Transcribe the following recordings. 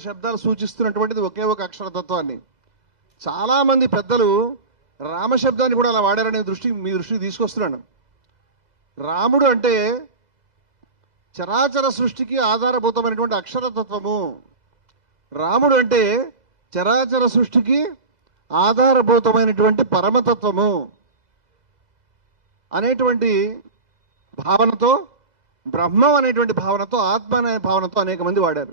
శబ్దాలు సూచిస్తున్నటువంటిది ఒకే ఒక అక్షరతత్వాన్ని. చాలా మంది పెద్దలు రామశబ్దాన్ని కూడా అలా వాడారనే మీ దృష్టికి తీసుకొస్తున్నాను. రాముడు అంటే చరాచర సృష్టికి ఆధారభూతమైనటువంటి అక్షరతత్వము. రాముడు అంటే చరాచర సృష్టికి ఆధారభూతమైనటువంటి పరమతత్వము అనేటువంటి భావనతో, బ్రహ్మం అనేటువంటి భావనతో, ఆత్మ అనే భావనతో అనేక మంది వాడారు.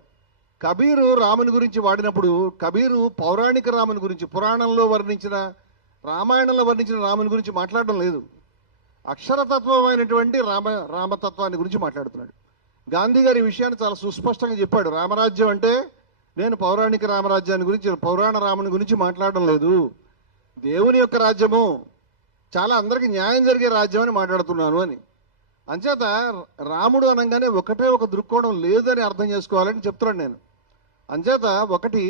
కబీరు రాముని గురించి వాడినప్పుడు కబీరు పౌరాణిక రాముని గురించి, పురాణంలో వర్ణించిన, రామాయణంలో వర్ణించిన రాముని గురించి మాట్లాడడం లేదు. అక్షరతత్వమైనటువంటి రామతత్వాన్ని గురించి మాట్లాడుతున్నాడు. గాంధీ గారి విషయాన్ని చాలా సుస్పష్టంగా చెప్పాడు. రామరాజ్యం అంటే నేను పౌరాణిక రామరాజ్యాన్ని గురించి, పౌరాణ రాముని గురించి మాట్లాడడం లేదు, దేవుని యొక్క రాజ్యము, చాలా అందరికీ న్యాయం జరిగే రాజ్యం అని మాట్లాడుతున్నాను అని. అంచేత రాముడు అనగానే ఒకటే ఒక దృక్కోణం లేదని అర్థం చేసుకోవాలని చెప్తున్నాను నేను. అంచేత ఒకటి,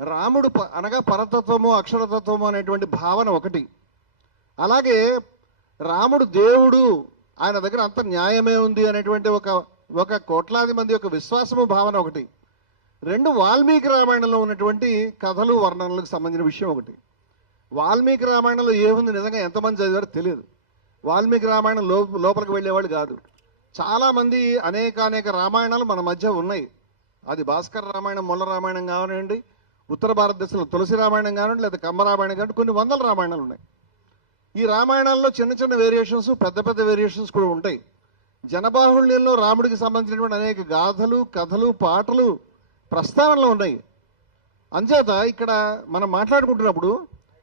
రాముడు అనగా పరతత్వము, అక్షరతత్వము అనేటువంటి భావన ఒకటి. అలాగే రాముడు దేవుడు, ఆయన దగ్గర అంత న్యాయమే ఉంది అనేటువంటి ఒక కోట్లాది మంది యొక్క విశ్వాసము, భావన ఒకటి. రెండు, వాల్మీకి రామాయణంలో ఉన్నటువంటి కథలు, వర్ణనలకు సంబంధించిన విషయం ఒకటి. వాల్మీకి రామాయణంలో ఏముంది నిజంగా ఎంతమంది చదివారో తెలియదు. వాల్మీకి రామాయణం లోపలికి వెళ్ళేవాళ్ళు కాదు. చాలామంది అనేక రామాయణాలు మన మధ్య ఉన్నాయి. అది భాస్కర రామాయణం, మొల్ల రామాయణం కానివ్వండి, ఉత్తర భారతదేశంలో తులసి రామాయణం కానివ్వండి, లేదా కమ్మ రామాయణం కానివ్వండి, కొన్ని వందల రామాయణాలు ఉన్నాయి. ఈ రామాయణాల్లో చిన్న వేరియేషన్స్, పెద్ద వేరియేషన్స్ కూడా ఉంటాయి. జనబాహుళ్యంలో రాముడికి సంబంధించినటువంటి అనేక గాథలు, కథలు, పాటలు, ప్రస్తావనలు ఉన్నాయి. అంచేత ఇక్కడ మనం మాట్లాడుకుంటున్నప్పుడు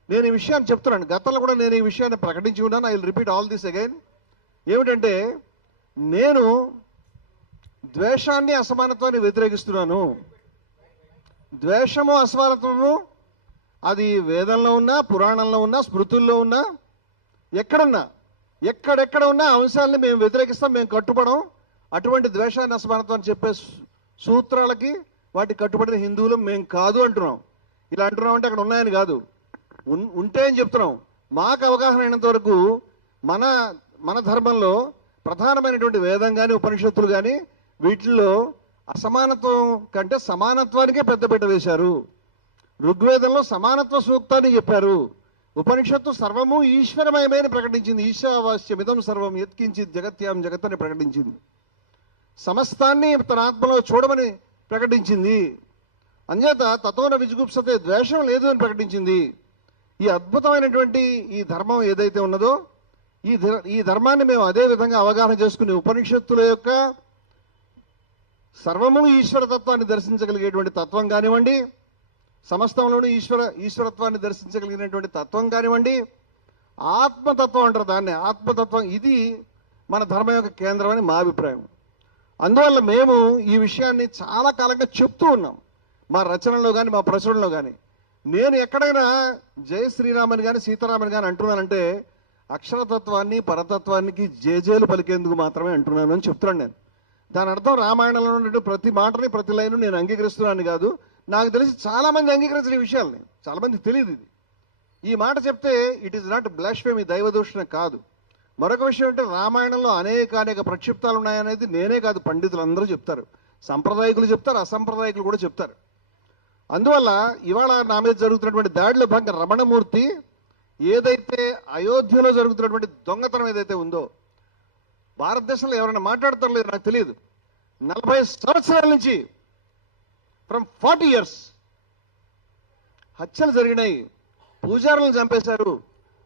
నేను ఈ విషయాన్ని చెప్తున్నాను. గతంలో కూడా నేను ఈ విషయాన్ని ప్రకటించి ఉన్నాను. I will repeat all this again. ఏమిటంటే, నేను ద్వేషాన్ని, అసమానత్వాన్ని వ్యతిరేకిస్తున్నాను. ద్వేషము, అసమానత్వము అది వేదంలో ఉన్నా, పురాణంలో ఉన్నా, స్మృతుల్లో ఉన్నా, ఎక్కడెక్కడ ఉన్న అంశాలని మేము వ్యతిరేకిస్తాం, మేము కట్టుబడం. అటువంటి ద్వేషాన్ని, అసమానత్వాన్ని చెప్పే సూత్రాలకి, వాటి కట్టుబడిన హిందువులు మేము కాదు అంటున్నాం. ఇలా అంటున్నాం అంటే అక్కడ ఉన్నాయని కాదు, ఉంటే అని చెప్తున్నాం. మాకు అవగాహన అయినంత వరకు మన ధర్మంలో ప్రధానమైనటువంటి వేదం కానీ, ఉపనిషత్తులు కానీ, వీటిల్లో అసమానత్వం కంటే సమానత్వానికే పెద్దపీట వేశారు. ఋగ్వేదంలో సమానత్వ సూక్తాన్ని చెప్పారు. ఉపనిషత్తు సర్వము ఈశ్వరమయమని ప్రకటించింది. ఈశావాస్యమిదం సర్వం యత్కించిత్ జగత్యాం జగత్ అని ప్రకటించింది. సమస్తాన్ని తన ఆత్మలో చూడమని ప్రకటించింది. అంచేత తతోన విజుగుప్సతే, ద్వేషం లేదు అని ప్రకటించింది. ఈ అద్భుతమైనటువంటి ఈ ధర్మం ఏదైతే ఉన్నదో, ఈ ధర్మాన్ని మేము అదే విధంగా అవగాహన చేసుకుని ఉపనిషత్తుల యొక్క సర్వము ఈశ్వరతత్వాన్ని దర్శించగలిగేటువంటి తత్వం కానివ్వండి, సమస్తంలోనూ ఈశ్వరత్వాన్ని దర్శించగలిగినటువంటి తత్వం కానివ్వండి, ఆత్మతత్వం అంటారు దాన్ని, ఆత్మతత్వం, ఇది మన ధర్మం యొక్క కేంద్రం అని మా అభిప్రాయం. అందువల్ల మేము ఈ విషయాన్ని చాలా కాలంగా చెప్తూ ఉన్నాం, మా రచనలో కానీ, మా ప్రచురణలో కానీ. నేను ఎక్కడైనా జయ శ్రీరామని కానీ, సీతారామని కానీ అంటున్నానంటే అక్షరతత్వాన్ని, పరతత్వానికి జేజేలు పలికేందుకు మాత్రమే అంటున్నాను అని చెప్తున్నాను నేను. దాని అర్థం రామాయణంలో ఉన్నటువంటి ప్రతి మాటని, ప్రతి లైను నేను అంగీకరిస్తున్నాను కాదు. నాకు తెలిసి చాలామంది అంగీకరించిన ఈ విషయాల్ని, చాలామందికి తెలియదు ఇది. ఈ మాట చెప్తే ఇట్ ఈస్ నాట్ బ్లాస్ఫెమీ, దైవదూషణ కాదు. మరొక విషయం అంటే, రామాయణంలో అనేక ప్రక్షిప్తాలు ఉన్నాయనేది నేనే కాదు, పండితులు అందరూ చెప్తారు, సంప్రదాయకులు చెప్తారు, అసంప్రదాయకులు కూడా చెప్తారు. అందువల్ల ఇవాళ నా మీద జరుగుతున్నటువంటి దాడిలో భాగంగా రమణమూర్తి ఏదైతే అయోధ్యలో జరుగుతున్నటువంటి దొంగతనం ఏదైతే ఉందో, భారతదేశంలో ఎవరైనా మాట్లాడతారో లేదు నాకు తెలియదు, 40 సంవత్సరాల నుంచి, ఫ్రమ్ 40 years హత్యలు జరిగినాయి, పూజారులను చంపేశారు.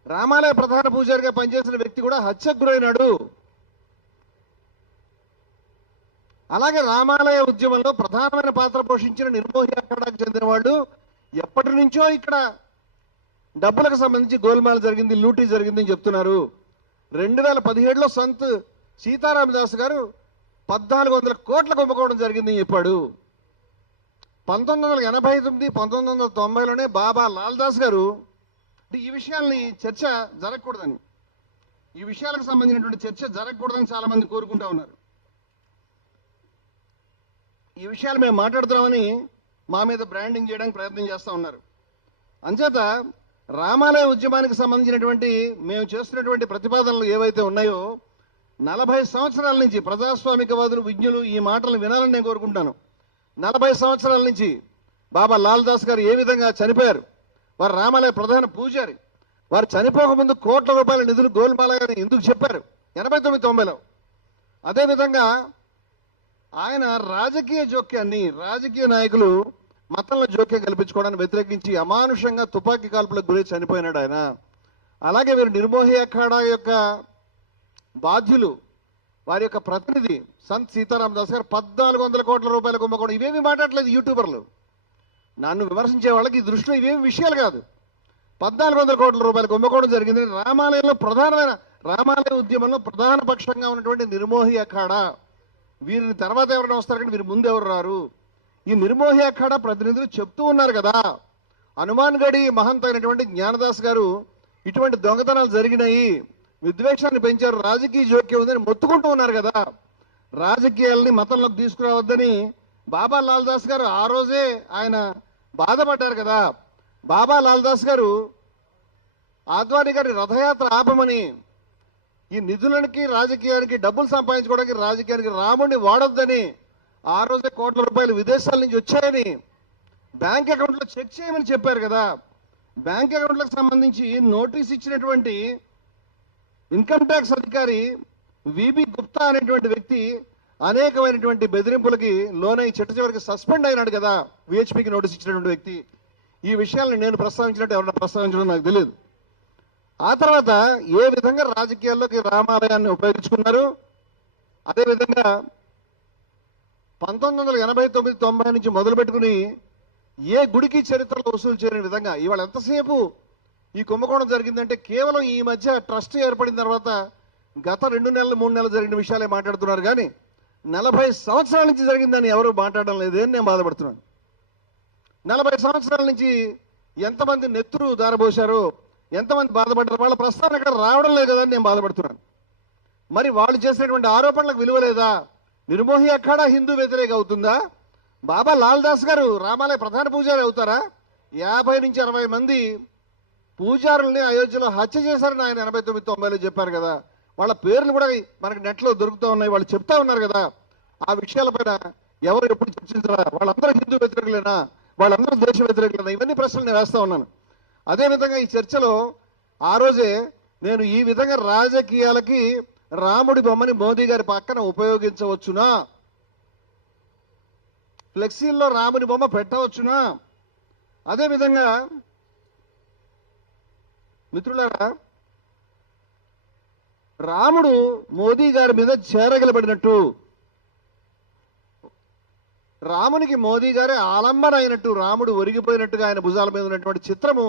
రామాలయ ప్రధాన పూజారిగా పనిచేసిన వ్యక్తి కూడా హత్యకు గురైనాడు. అలాగే రామాలయ ఉద్యమంలో ప్రధానమైన పాత్ర పోషించిన నిర్మోహి అఖాడాకు చెందిన వాళ్ళు ఎప్పటి నుంచో ఇక్కడ డబ్బులకు సంబంధించి గోల్మాల్ జరిగింది, లూటీ జరిగింది అని చెప్తున్నారు. 2017లో సంత్ సీతారామదాస్ గారు 1400 కోట్ల కుంభకోణం జరిగిందని చెప్పాడు. 1989, 1990లోనే బాబా లాల్దాస్ గారు ఈ విషయాల్ని చర్చ జరగకూడదని, ఈ విషయాలకు సంబంధించినటువంటి చర్చ జరగకూడదని చాలా మంది కోరుకుంటా ఉన్నారు. ఈ విషయాలు మేము మాట్లాడుతున్నామని మా మీద బ్రాండింగ్ చేయడానికి ప్రయత్నం చేస్తూ ఉన్నారు. అంచేత రామాలయ ఉద్యమానికి సంబంధించినటువంటి మేము చేస్తున్నటువంటి ప్రతిపాదనలు ఏవైతే ఉన్నాయో 40 సంవత్సరాల నుంచి ప్రజాస్వామికవాదులు, విజ్ఞులు ఈ మాటలు వినాలని నేను కోరుకుంటున్నాను. 40 సంవత్సరాల నుంచి బాబా లాల్ దాస్ గారు ఏ విధంగా చనిపోయారు, వారు రామాలయ ప్రధాన పూజారి, వారు చనిపోకముందు కోట్ల రూపాయల నిధులు గోల్మాల గారిని ఎందుకు చెప్పారు 89-90లో. అదేవిధంగా ఆయన రాజకీయ జోక్యాన్ని, రాజకీయ నాయకులు మతంలో జోక్యం కల్పించుకోవడానికి వ్యతిరేకించి అమానుషంగా తుపాకీ కాల్పులకు గురి చనిపోయినాడు ఆయన. అలాగే వీరు నిర్మోహి అఖాడా యొక్క బాధ్యులు, వారి యొక్క ప్రతినిధి సంత్ సీతారాం దాస్ గారు 1400 కోట్ల రూపాయల కుంభకోణం. ఇవేమి మాట్లాడలేదు యూట్యూబర్లు. నన్ను విమర్శించే వాళ్ళకి ఈ దృష్టిలో ఇవేమి విషయాలు కాదు. 1400 కోట్ల రూపాయల కుంభకోణం జరిగింది. రామాలయంలో ప్రధానమైన రామాలయ ఉద్యమంలో ప్రధాన పక్షంగా ఉన్నటువంటి నిర్మోహి అఖాడా, వీరిని తర్వాత ఎవరైనా వస్తారు కానీ వీరి ముందు ఎవరు రారు. ఈ నిర్మోహి అఖాడా ప్రతినిధులు చెప్తూ ఉన్నారు కదా, హనుమాన్ గడి మహంత్ అయినటువంటి జ్ఞానదాస్ గారు ఇటువంటి దొంగతనాలు జరిగినాయి, విద్వేషాన్ని పెంచారు, రాజకీయ జోక్యం ఉందని మొత్తుకుంటూ ఉన్నారు కదా. రాజకీయాలని మతంలోకి తీసుకురావద్దని బాబా లాల్ దాస్ గారు ఆ రోజే ఆయన బాధపడ్డారు కదా. బాబా లాల్ దాస్ గారు ఆద్వాని గారి రథయాత్ర ఆపమని, ఈ నిధులకి రాజకీయానికి డబ్బులు సంపాదించుకోవడానికి రాజకీయానికి రాముడిని వాడొద్దని ఆ రోజే కోట్ల రూపాయలు విదేశాల నుంచి వచ్చాయని బ్యాంక్ అకౌంట్లో చెక్ చేయమని చెప్పారు కదా. బ్యాంక్ అకౌంట్లకు సంబంధించి నోటీస్ ఇచ్చినటువంటి ఇన్కమ్ ట్యాక్స్ అధికారి విబి గుప్తా అనేటువంటి వ్యక్తి అనేకమైనటువంటి బెదిరింపులకి లోనై చిట్ట చివరికి సస్పెండ్ అయినాడు కదా, విహెచ్పికి నోటీస్ ఇచ్చినటువంటి వ్యక్తి. ఈ విషయాలను నేను ప్రస్తావించినట్టు ఎవరైనా ప్రస్తావించడం నాకు తెలియదు. ఆ తర్వాత ఏ విధంగా రాజకీయాల్లోకి రామాలయాన్ని ఉపయోగించుకున్నారు, అదేవిధంగా 1989-90 నుంచి మొదలు పెట్టుకుని ఏ గుడికి చరిత్రలో వసూలు చేయని విధంగా ఇవాళ ఎంతసేపు ఈ కుంభకోణం జరిగిందంటే కేవలం ఈ మధ్య ట్రస్ట్ ఏర్పడిన తర్వాత గత 2 నెలలు 3 నెలలు జరిగిన విషయాలే మాట్లాడుతున్నారు కానీ 40 సంవత్సరాల నుంచి జరిగిందని ఎవరు మాట్లాడడం లేదని నేను బాధపడుతున్నాను. 40 సంవత్సరాల నుంచి ఎంతమంది నెత్తురు దారబోశారో, ఎంతమంది బాధపడ్డారు, వాళ్ళ ప్రస్తావన ఇక్కడ రావడం లేదు కదా అని నేను బాధపడుతున్నాను. మరి వాళ్ళు చేసినటువంటి ఆరోపణలకు విలువ లేదా? నిర్మోహి అఖాడా హిందూ వ్యతిరేక అవుతుందా? బాబా లాల్ దాస్ గారు రామాలయ ప్రధాన పూజారి అవుతారా? 50 నుంచి 60 మంది పూజారుల్ని అయోధ్యలో హత్య చేశారని ఆయన 89-90లో చెప్పారు కదా. వాళ్ళ పేర్లు కూడా మనకి నెట్లో దొరుకుతూ ఉన్నాయి, వాళ్ళు చెప్తా ఉన్నారు కదా. ఆ విషయాలపైన ఎవరు ఎప్పుడు చర్చించారా? వాళ్ళందరూ హిందూ వ్యతిరేకులేనా, వాళ్ళందరూ దేశ వ్యతిరేకులేనా? ఇవన్నీ ప్రశ్నలు నేను వేస్తా ఉన్నాను. అదేవిధంగా ఈ చర్చలో ఆ రోజే నేను ఈ విధంగా రాజకీయాలకి రాముడి బొమ్మని మోదీ గారి పక్కన ఉపయోగించవచ్చునా, ఫ్లెక్సీల్లో రాముని బొమ్మ పెట్టవచ్చునా? అదేవిధంగా మిత్రులారా, రాముడు మోదీ గారి మీద చేరగలబడినట్టు, రామునికి మోదీ గారే ఆలంబన అయినట్టు, రాముడు ఒరిగిపోయినట్టుగా ఆయన భుజాల మీద ఉన్నటువంటి చిత్రము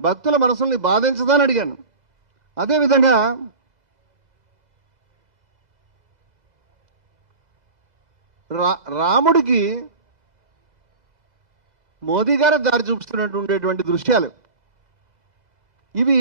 భక్తుల మనసుల్ని బాధించదని అడిగాను. అదేవిధంగా రాముడికి మోదీ గారే దారి చూపిస్తున్నట్టు ఉండేటువంటి దృశ్యాలు ఇవి